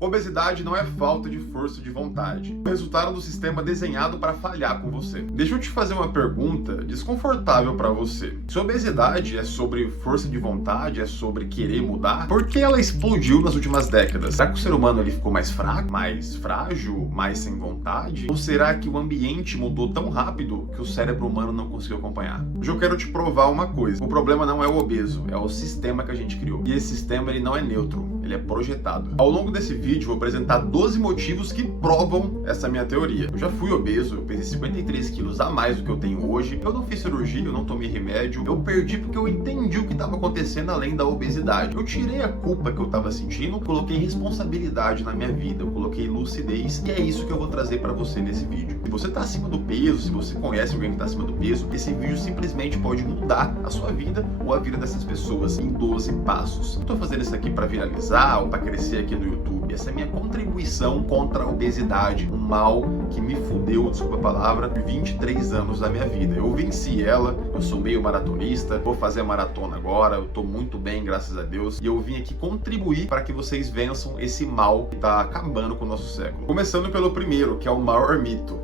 Obesidade não é falta de força de vontade. É o resultado do sistema desenhado para falhar com você. Deixa eu te fazer uma pergunta desconfortável para você. Se obesidade é sobre força de vontade, é sobre querer mudar, por que ela explodiu nas últimas décadas? Será que o ser humano ele ficou mais fraco, mais frágil, mais sem vontade? Ou será que o ambiente mudou tão rápido que o cérebro humano não conseguiu acompanhar? Hoje eu quero te provar uma coisa. O problema não é o obeso, é o sistema que a gente criou. E esse sistema ele não é neutro, ele é projetado. Ao longo desse vídeo eu vou apresentar 12 motivos que provam essa minha teoria. Eu já fui obeso, eu pesei 53 quilos a mais do que eu tenho hoje. Eu não fiz cirurgia, eu não tomei remédio. Eu perdi porque eu entendi o que estava acontecendo além da obesidade. Eu tirei a culpa que eu estava sentindo, coloquei responsabilidade na minha vida, eu coloquei lucidez e é isso que eu vou trazer para você nesse vídeo. Se você está acima do peso, se você conhece alguém que está acima do peso, esse vídeo simplesmente pode mudar a sua vida ou a vida dessas pessoas em 12 passos. Não estou fazendo isso aqui para viralizar ou para crescer aqui no YouTube. Essa é a minha contribuição contra a obesidade, um mal que me fudeu, desculpa a palavra, 23 anos da minha vida. Eu venci ela, eu sou meio maratonista, vou fazer a maratona agora, eu tô muito bem, graças a Deus, e eu vim aqui contribuir para que vocês vençam esse mal que tá acabando com o nosso século. Começando pelo primeiro, que é o maior mito.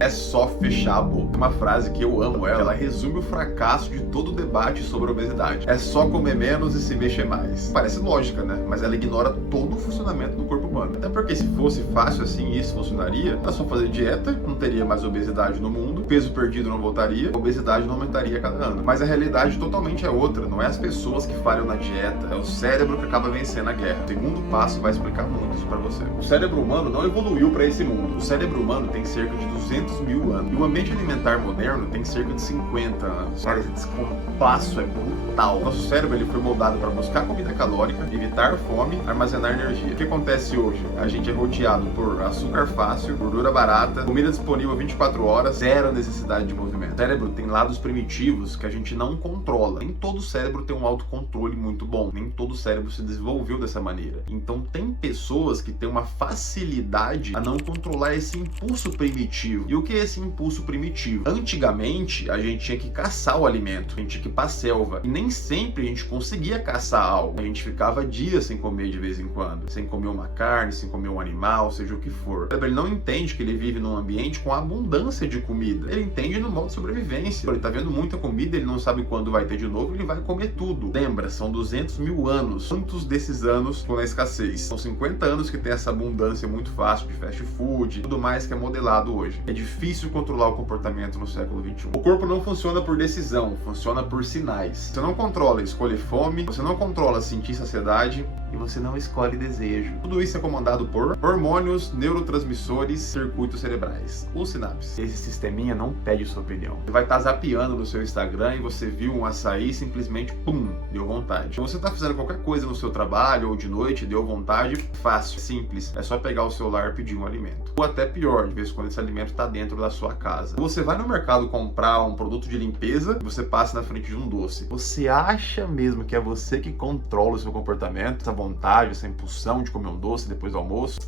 É só fechar a boca. Uma frase que eu amo ela resume o fracasso de todo o debate sobre a obesidade. É só comer menos e se mexer mais. Parece lógica, né? Mas ela ignora todo o funcionamento do corpo humano. Até porque se fosse fácil assim e isso funcionaria, era só fazer dieta, não teria mais obesidade no mundo, peso perdido não voltaria, a obesidade não aumentaria a cada ano. Mas a realidade totalmente é outra. Não é as pessoas que falham na dieta, é o cérebro que acaba vencendo a guerra. O segundo passo vai explicar muito isso pra você. O cérebro humano não evoluiu para esse mundo. O cérebro humano tem cerca de 200 mil anos. E o ambiente alimentar moderno tem cerca de 50 anos. Cara, esse descompasso é brutal. Nosso cérebro ele foi moldado para buscar comida calórica, evitar fome, armazenar energia. O que acontece hoje? A gente é rodeado por açúcar fácil, gordura barata, comida disponível 24 horas, zero necessidade de movimento. O cérebro tem lados primitivos que a gente não controla. Nem todo cérebro tem um autocontrole muito bom. Nem todo cérebro se desenvolveu dessa maneira. Então tem pessoas que têm uma facilidade a não controlar esse impulso primitivo. E o que é esse impulso primitivo? Antigamente, a gente tinha que caçar o alimento, a gente tinha que ir pra selva. E nem sempre a gente conseguia caçar algo. A gente ficava dias sem comer de vez em quando. Sem comer uma carne, sem comer um animal, seja o que for. Ele não entende que ele vive num ambiente com abundância de comida. Ele entende no modo de sobrevivência. Ele tá vendo muita comida, ele não sabe quando vai ter de novo, ele vai comer tudo. Lembra, são 200 mil anos. Quantos desses anos estão na escassez? São 50 anos que tem essa abundância muito fácil de fast food, tudo mais que é modelado hoje. É difícil controlar o comportamento no século XXI. O corpo não funciona por decisão, funciona por sinais. Você não controla escolher fome, você não controla sentir saciedade e você não escolhe desejo. Tudo isso é comandado por hormônios, neurotransmissores, circuitos cerebrais, os sinapses. Esse sisteminha não pede sua opinião. Você vai estar zapeando no seu Instagram e você viu um açaí e simplesmente, pum, deu vontade. Você está fazendo qualquer coisa no seu trabalho ou de noite, deu vontade, fácil, simples. É só pegar o celular e pedir um alimento. Ou até pior, de vez em quando esse alimento está dentro da sua casa. Você vai no mercado comprar um produto de limpeza e você passa na frente de um doce. Você acha mesmo que é você que controla o seu comportamento, essa vontade, essa impulsão de comer um doce depois do almoço?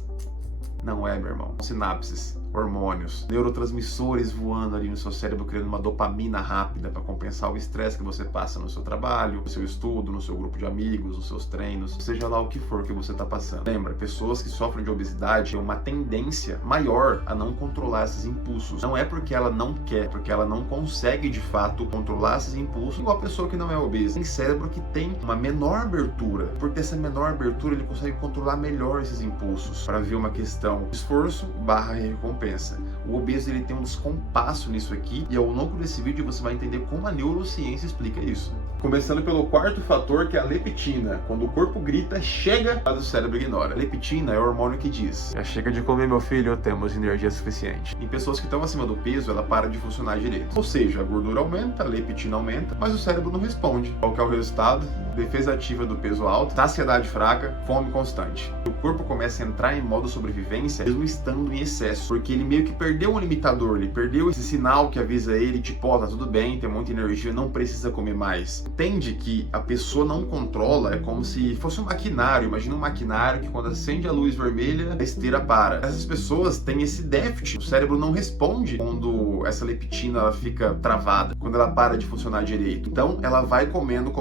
Não é, meu irmão. Sinapses, hormônios, neurotransmissores voando ali no seu cérebro, criando uma dopamina rápida para compensar o estresse que você passa no seu trabalho, no seu estudo, no seu grupo de amigos, nos seus treinos, seja lá o que for que você está passando. Lembra, pessoas que sofrem de obesidade têm uma tendência maior a não controlar esses impulsos. Não é porque ela não quer, porque ela não consegue de fato controlar esses impulsos, igual a pessoa que não é obesa. Tem cérebro que tem uma menor abertura. Por ter essa menor abertura, ele consegue controlar melhor esses impulsos para ver uma questão esforço barra recompensa. O obeso ele tem um descompasso nisso aqui e ao longo desse vídeo você vai entender como a neurociência explica isso. Começando pelo quarto fator, que é a leptina. Quando o corpo grita, chega, mas o cérebro ignora. A leptina é o hormônio que diz: já chega de comer, meu filho, temos energia suficiente. Em pessoas que estão acima do peso, ela para de funcionar direito. Ou seja, a gordura aumenta, a leptina aumenta, mas o cérebro não responde. Qual que é o resultado? Defesa ativa do peso alto, saciedade fraca, fome constante. O corpo começa a entrar em modo sobrevivência, mesmo estando em excesso, porque ele meio que perdeu um limitador, ele perdeu esse sinal que avisa ele, tipo, ó, tá tudo bem, tem muita energia, não precisa comer mais. entende que a pessoa não controla, é como se fosse um maquinário. Imagina um maquinário que quando acende a luz vermelha, a esteira para. Essas pessoas têm esse déficit. O cérebro não responde quando essa leptina ela fica travada, quando ela para de funcionar direito. Então ela vai comendo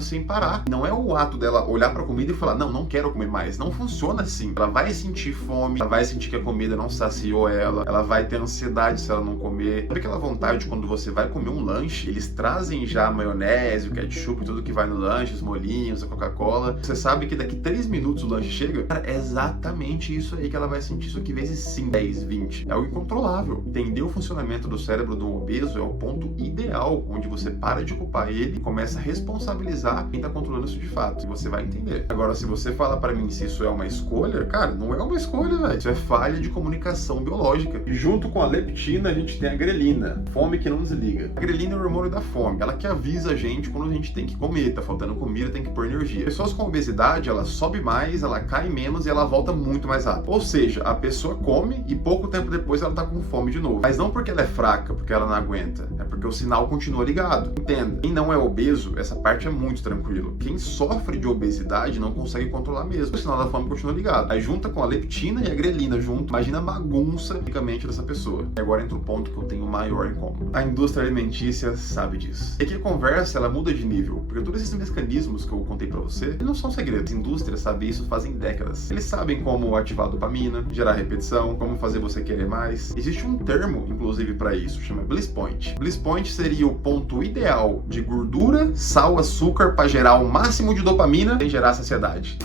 sem parar. Não é o ato dela olhar para a comida e falar, não quero comer mais. Não funciona assim. Ela vai sentir fome, ela vai sentir que a comida não saciou ela vai ter ansiedade se ela não comer. Sabe aquela vontade quando você vai comer um lanche, eles trazem já a maionese, o ketchup, tudo que vai no lanche, os molhinhos, a Coca-Cola. Você sabe que daqui 3 minutos o lanche chega? Cara, é exatamente isso aí que ela vai sentir, isso aqui vezes 5, 10, 20. É algo incontrolável. Entender o funcionamento do cérebro do obeso é o ponto ideal, onde você para de culpar ele e começa a responsabilizar quem tá controlando isso de fato. E você vai entender. Agora, se você fala pra mim se isso é uma escolha, cara, não é uma escolha, velho. Isso é falha de comunicação biológica. E junto com a leptina, a gente tem a grelina, fome que não desliga. A grelina é o hormônio da fome. Ela que avisa a gente quando a gente tem que comer, tá faltando comida, tem que pôr energia. Pessoas com obesidade, ela sobe mais, ela cai menos e ela volta muito mais rápido. Ou seja, a pessoa come e pouco tempo depois ela tá com fome de novo. Mas não porque ela é fraca, porque ela não aguenta. É porque o sinal continua ligado. Entenda, quem não é obeso, essa parte é muito tranquilo. Quem sofre de obesidade não consegue controlar mesmo. O sinal da fome continua ligado. Aí junta com a leptina e a grelina junto, imagina a bagunça basicamente dessa pessoa. E agora entra o ponto que eu tenho maior incômodo. A indústria alimentícia sabe disso. E aqui a conversa, ela muda de nível, porque todos esses mecanismos que eu contei pra você, eles não são segredos. A indústria sabe isso fazem décadas. Eles sabem como ativar a dopamina, gerar repetição, como fazer você querer mais. Existe um termo, inclusive, pra isso, chama Bliss Point. Bliss Point seria o ponto ideal de gordura, sal, açúcar para gerar o máximo de dopamina sem gerar saciedade.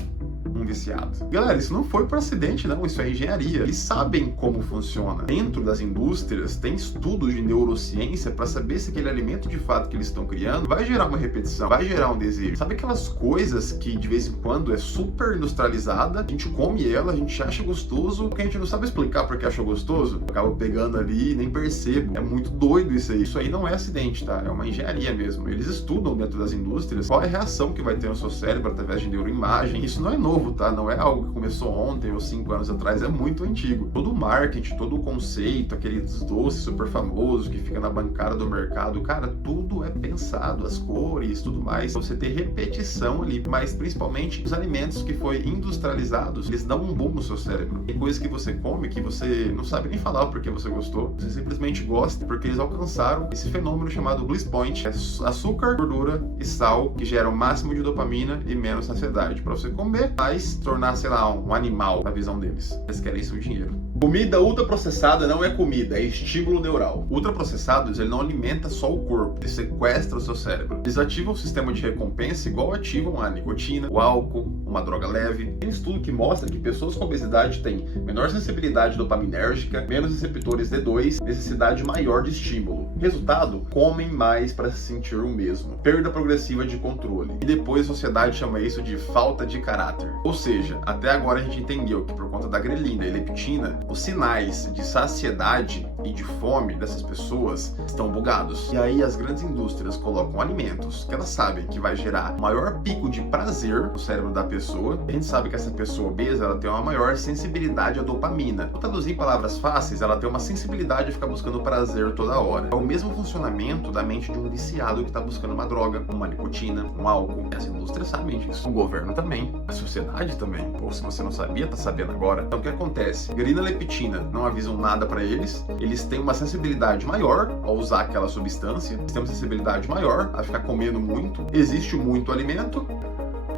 Viciado. Galera, isso não foi por acidente, não. Isso é engenharia. Eles sabem como funciona. Dentro das indústrias, tem estudos de neurociência para saber se aquele alimento de fato que eles estão criando vai gerar uma repetição, vai gerar um desejo. Sabe aquelas coisas que de vez em quando é super industrializada, a gente come ela, a gente acha gostoso, porque a gente não sabe explicar porque achou gostoso, acaba pegando ali e nem percebo. É muito doido isso aí. Isso aí não é acidente, tá? É uma engenharia mesmo. Eles estudam dentro das indústrias qual é a reação que vai ter no seu cérebro através de neuroimagem. Isso não é novo, tá? Não é algo que começou ontem ou 5 anos atrás, é muito antigo. Todo o marketing, todo o conceito, aqueles doces super famosos que fica na bancada do mercado, cara, tudo é pensado, as cores, tudo mais, pra você ter repetição ali, mas principalmente os alimentos que foi industrializados, eles dão um boom no seu cérebro. Tem coisas que você come que você não sabe nem falar porque você gostou, você simplesmente gosta porque eles alcançaram esse fenômeno chamado Bliss Point, é açúcar, gordura e sal que geram o máximo de dopamina e menos saciedade para você comer, mas tornar, sei lá, um animal na visão deles. Eles querem isso, o dinheiro. Comida ultraprocessada não é comida, é estímulo neural. Ultraprocessados, ele não alimenta só o corpo, ele sequestra o seu cérebro. Eles ativam o sistema de recompensa igual ativam a nicotina, o álcool, uma droga leve. Tem estudo que mostra que pessoas com obesidade têm menor sensibilidade dopaminérgica, menos receptores D2, necessidade maior de estímulo. Resultado, comem mais para se sentir o mesmo. Perda progressiva de controle. E depois a sociedade chama isso de falta de caráter. Ou seja, até agora a gente entendeu que por conta da grelina e leptina, os sinais de saciedade e de fome dessas pessoas estão bugados. E aí as grandes indústrias colocam alimentos que elas sabem que vai gerar maior pico de prazer no cérebro da pessoa. A gente sabe que essa pessoa obesa, ela tem uma maior sensibilidade à dopamina. Vou traduzir em palavras fáceis, ela tem uma sensibilidade a ficar buscando prazer toda hora. É o mesmo funcionamento da mente de um viciado que está buscando uma droga, uma nicotina, um álcool. As indústrias sabem disso. O governo também. A sociedade também. Ou se você não sabia, tá sabendo agora. Então o que acontece? Grelina e leptina não avisam nada para eles. Eles têm uma sensibilidade maior ao usar aquela substância. Eles têm uma sensibilidade maior a ficar comendo muito. Existe muito alimento,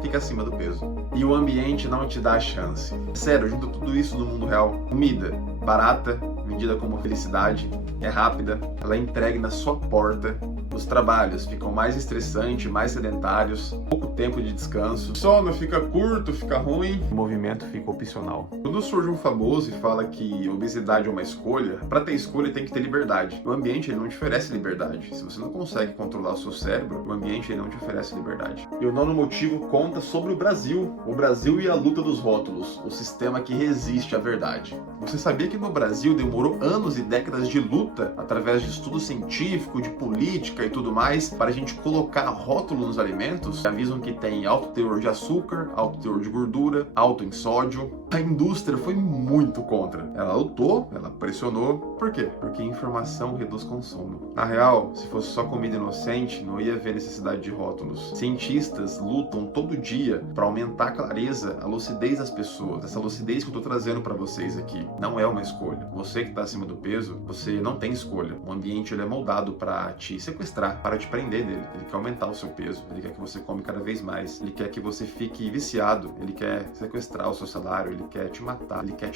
fica acima do peso. E o ambiente não te dá a chance. Sério, junta tudo isso no mundo real. Comida barata, vendida como felicidade, é rápida, ela é entregue na sua porta. Os trabalhos ficam mais estressantes, mais sedentários, pouco tempo de descanso, o sono fica curto, fica ruim, o movimento fica opcional. Quando surge um famoso e fala que obesidade é uma escolha, para ter escolha tem que ter liberdade. O ambiente ele não te oferece liberdade. Se você não consegue controlar o seu cérebro, o ambiente ele não te oferece liberdade. E o nono motivo conta sobre o Brasil e a luta dos rótulos, o sistema que resiste à verdade. Você sabia que no Brasil demorou anos e décadas de luta através de estudo científico, de política e tudo mais, para a gente colocar rótulo nos alimentos que avisam que tem alto teor de açúcar, alto teor de gordura, alto em sódio. A indústria foi muito contra. Ela lutou, ela pressionou. Por quê? Porque informação reduz consumo. Na real, se fosse só comida inocente, não ia haver necessidade de rótulos. Cientistas lutam todo dia para aumentar a clareza, a lucidez das pessoas. Essa lucidez que eu tô trazendo para vocês aqui não é uma escolha. Você que tá acima do peso, você não tem escolha. O ambiente ele é moldado para te sequestrar, para te prender nele. Ele quer aumentar o seu peso, ele quer que você come cada vez mais, ele quer que você fique viciado, ele quer sequestrar o seu salário, ele quer te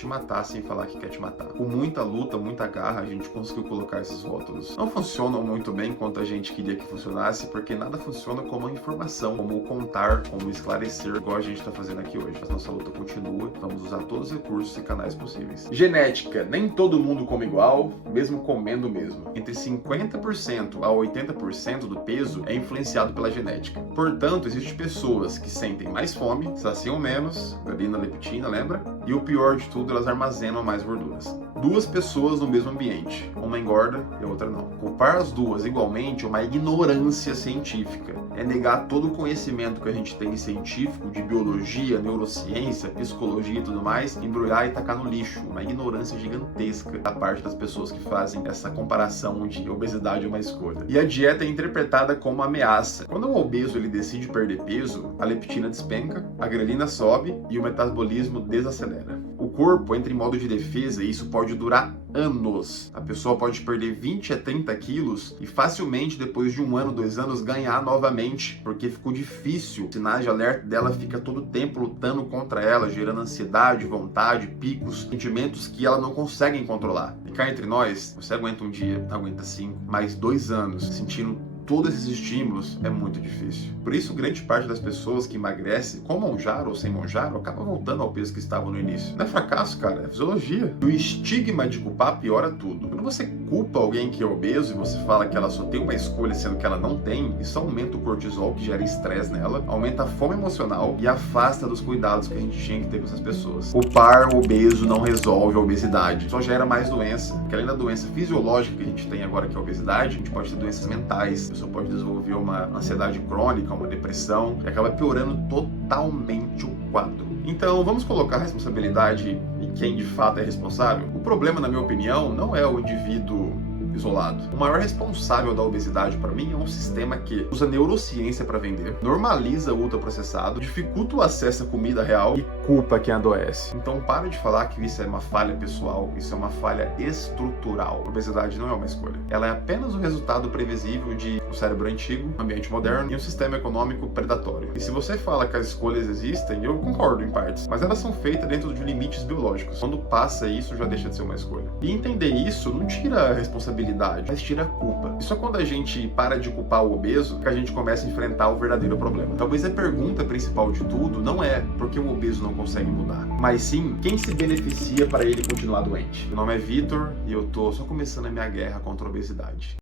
matar sem falar que quer te matar. Com muita luta, muita garra, a gente conseguiu colocar esses rótulos. Não funcionam muito bem quanto a gente queria que funcionasse, porque nada funciona como a informação, como contar, como esclarecer, igual a gente tá fazendo aqui hoje. Mas nossa luta continua, vamos usar todos os recursos e canais possíveis. Genética. Nem todo mundo come igual, mesmo comendo mesmo. Entre 50% a 80% do peso é influenciado pela genética. Portanto, existem pessoas que sentem mais fome, saciam menos, grelina, leptina, lembra? E o pior de tudo, elas armazenam mais gorduras. Duas pessoas no mesmo ambiente, uma engorda e a outra não. Culpar as duas igualmente é uma ignorância científica. É negar todo o conhecimento que a gente tem científico de biologia, neurociência, psicologia e tudo mais, embrulhar e tacar no lixo. Uma ignorância gigantesca da parte das pessoas que fazem essa comparação de obesidade é uma escolha. E a dieta é interpretada como ameaça. Quando o obeso ele decide perder peso, a leptina despenca, a grelina sobe e o metabolismo desacelera. O corpo entra em modo de defesa e isso pode durar anos. A pessoa pode perder 20 a 30 quilos e facilmente depois de 1 ano, 2 anos ganhar novamente, porque ficou difícil. O sinais de alerta dela fica todo o tempo lutando contra ela, gerando ansiedade, vontade, picos, sentimentos que ela não consegue controlar. E cá entre nós, você aguenta um dia, aguenta 5, mais 2 anos sentindo todos esses estímulos é muito difícil. Por isso, grande parte das pessoas que emagrecem, com monjaro ou sem monjaro, acaba voltando ao peso que estavam no início. Não é fracasso, cara, é fisiologia. E o estigma de culpar piora tudo. Quando você culpa alguém que é obeso e você fala que ela só tem uma escolha, sendo que ela não tem, isso aumenta o cortisol, que gera estresse nela, aumenta a fome emocional e afasta dos cuidados que a gente tinha que ter com essas pessoas. Culpar o obeso não resolve a obesidade, só gera mais doença. Porque além da doença fisiológica que a gente tem agora, que é a obesidade, a gente pode ter doenças mentais. A pessoa pode desenvolver uma ansiedade crônica, uma depressão, e acaba piorando totalmente o quadro. Então, vamos colocar a responsabilidade em quem de fato é responsável? O problema, na minha opinião, não é o indivíduo isolado. O maior responsável da obesidade para mim é um sistema que usa neurociência para vender, normaliza o ultraprocessado, dificulta o acesso à comida real e culpa quem adoece. Então para de falar que isso é uma falha pessoal, isso é uma falha estrutural. A obesidade não é uma escolha. Ela é apenas o resultado previsível de um cérebro antigo, um ambiente moderno e um sistema econômico predatório. E se você fala que as escolhas existem, eu concordo em partes, mas elas são feitas dentro de limites biológicos. Quando passa isso, já deixa de ser uma escolha. E entender isso não tira a responsabilidade, mas tira a culpa. E só quando a gente para de culpar o obeso que a gente começa a enfrentar o verdadeiro problema. Talvez a pergunta principal de tudo não é por que o obeso não consegue mudar, mas sim quem se beneficia para ele continuar doente. Meu nome é Vitor e eu tô só começando a minha guerra contra a obesidade.